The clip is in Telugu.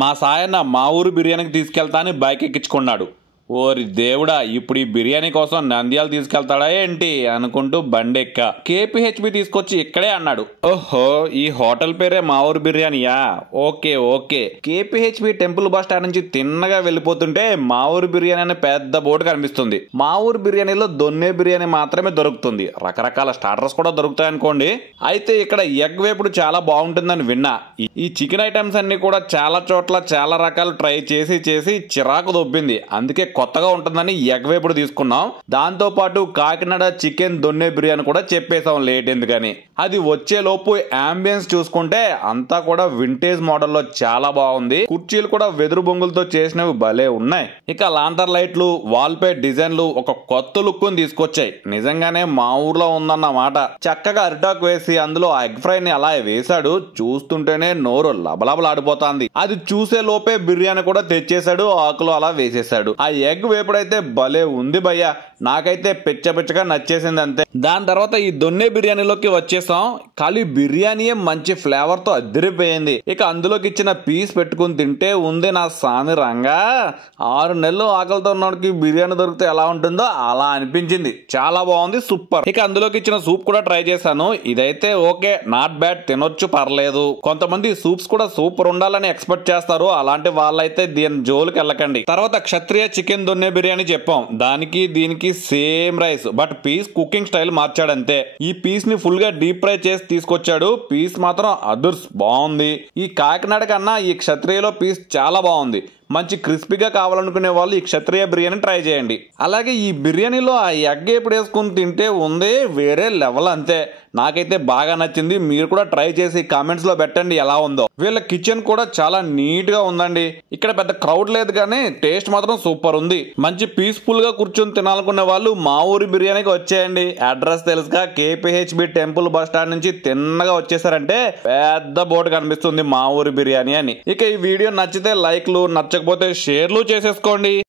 మా సాయన్న మా ఊరు బిర్యానీకి తీసుకెళ్తా అని బైక్ ఎక్కించుకున్నాడు. ఓరి దేవుడా, ఇప్పుడు ఈ బిర్యానీ కోసం నంద్యాల తీసుకెళ్తాడా ఏంటి అనుకుంటూ బండెక్క కేపీహెచ్బి తీసుకొచ్చి ఇక్కడే అన్నాడు. ఓహో, ఈ హోటల్ పేరే మా ఊరు బిర్యానీయా? Okay okay. KPHB temple bus stand నుంచి తిన్నగా వెళ్ళిపోతుంటే మా ఊరు బిర్యానీ అనే పెద్ద బోర్డు కనిపిస్తుంది. మా ఊరు బిర్యానీలో దొన్నే బిర్యానీ మాత్రమే దొరుకుతుంది. రకరకాల స్టార్టర్స్ కూడా దొరుకుతాయి అనుకోండి. అయితే ఇక్కడ ఎగ్ వేపుడు చాలా బాగుంటుందని విన్నా. ఈ చికెన్ ఐటమ్స్ అన్ని కూడా చాలా చోట్ల చాలా రకాలు ట్రై చేసి చిరాకు దొబ్బింది. అందుకే కొత్తగా ఉంటుందని ఎగ్ వేపుడు తీసుకున్నాం. దాంతో పాటు కాకినాడ చికెన్ దొన్నె బిర్యానీ కూడా చెప్పేసాం లేట్ ఎందుకని. అది వచ్చే లోపు అంబియన్స్ చూసుకుంటే అంతా కూడా వింటేజ్ మోడల్లో చాలా బాగుంది. కుర్చీలు కూడా వెదురు బొంగులతో చేసినవి భలే ఉన్నాయి. ఇక లాంతర్ లైట్లు, వాల్ పే డిజైన్లు ఒక కొత్త లుక్ ని తీసుకొచ్చాయి. నిజంగానే మా ఊర్లో ఉందన్నమాట. చక్కగా అరిటాకు వేసి అందులో ఎగ్ ఫ్రై ని అలా వేశాడు. చూస్తుంటేనే నోరు లబలబలాడిపోతాంది. అది చూసే లోపే బిర్యానీ కూడా తెచ్చేశాడు. ఆకులు అలా వేసేశాడు. ఆ ఎగ్ వేపుడైతే భలే ఉంది భయ్యా. నాకైతే పిచ్చగా నచ్చేసింది అంతే. దాని తర్వాత ఈ దొన్నె బిర్యానీలోకి వచ్చేసాం. ఖాళీ బిర్యానీయే మంచి ఫ్లేవర్ తో అదిరిపోయింది. ఇక అందులోకి ఇచ్చిన పీస్ పెట్టుకుని తింటే ఉంది నా సామి రంగా. 6 నెలలు ఆకలితో ఉన్నోడికి బిర్యానీ దొరికితే ఎలా ఉంటుందో అలా అనిపించింది. చాలా బాగుంది, సూపర్. ఇక అందులోకి ఇచ్చిన సూప్ కూడా ట్రై చేశాను. ఇదైతే ఓకే, నాట్ బ్యాడ్, తినొచ్చు, పర్లేదు. కొంతమంది సూప్స్ కూడా సూపర్ ఉండాలని ఎక్స్పెక్ట్ చేస్తారు. అలాంటి వాళ్ళైతే దీని జోలికి వెళ్ళకండి. తర్వాత క్షత్రియ చికెన్ దొన్నె బిర్యానీ చెప్పాం. దానికి దీనికి same rice, but piece cooking style మార్చాడంతే. ఈ పీస్ ని ఫుల్ గా డీప్ ఫ్రై చేసి తీసుకొచ్చాడు. పీస్ మాత్రం అదుర్స్ బాగుంది. ఈ కాకినాడ కన్నా ఈ క్షత్రియలో పీస్ చాలా బాగుంది. మంచి క్రిస్పీగా కావాలనుకునే వాళ్ళు ఈ క్షత్రియ బిర్యానీ ట్రై చేయండి. అలాగే ఈ బిర్యానీలో ఆ ఎగ్ ఎప్పుడు వేసుకుని తింటే ఉంది వేరే లెవెల్ అంతే. నాకైతే బాగా నచ్చింది. మీరు కూడా ట్రై చేసి కామెంట్స్ లో పెట్టండి ఎలా ఉందో. వీళ్ళ కిచెన్ కూడా చాలా నీట్ గా ఉందండి. ఇక్కడ పెద్ద క్రౌడ్ లేదు కానీ టేస్ట్ మాత్రం సూపర్ ఉంది. మంచి పీస్ఫుల్ గా కూర్చొని తినాలనుకునే వాళ్ళు మా ఊరి బిర్యానీకి వచ్చేయండి. అడ్రస్ తెలుసుగా, కేపీహెచ్బి టెంపుల్ బస్ స్టాండ్ నుంచి తిన్నగా వచ్చేసారంటే పెద్ద బోర్డు కనిపిస్తుంది మా ఊరి బిర్యానీ అని. ఇక ఈ వీడియో నచ్చితే లైక్లు, నచ్చకపోతే షేర్లు చేసేసుకోండి.